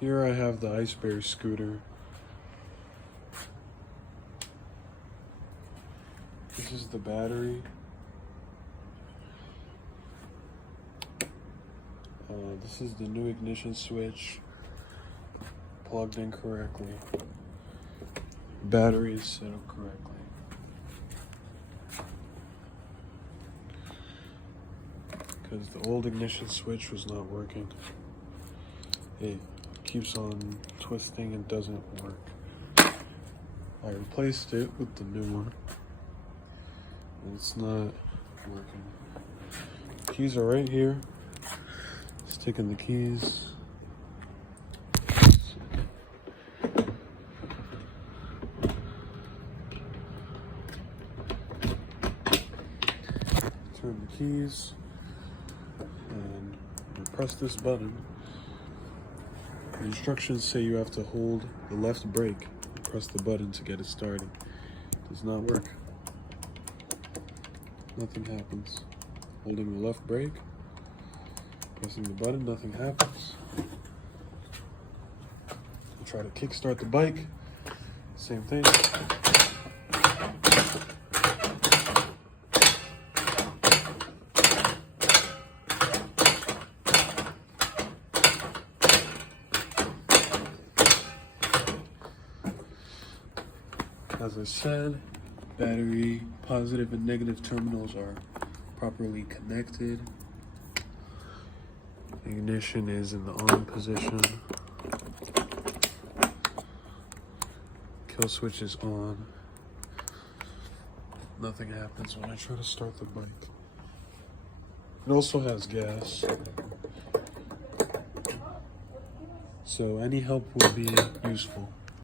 Here I have the Icebear scooter. This is the battery. This is the new ignition switch, plugged in correctly. Battery is set up correctly. Because the old ignition switch was not working. It keeps on twisting and doesn't work. I replaced it with the new one. It's not working. Keys are right here. Stick in the keys. Turn the keys and you press this button. The instructions say you have to hold the left brake and press the button to get it started. It does not work. Nothing happens. Holding the left brake, pressing the button, nothing happens. I try to kickstart the bike, same thing. As I said, battery positive and negative terminals are properly connected. Ignition is in the on position. Kill switch is on. Nothing happens when I try to start the bike. It also has gas, so any help will be useful.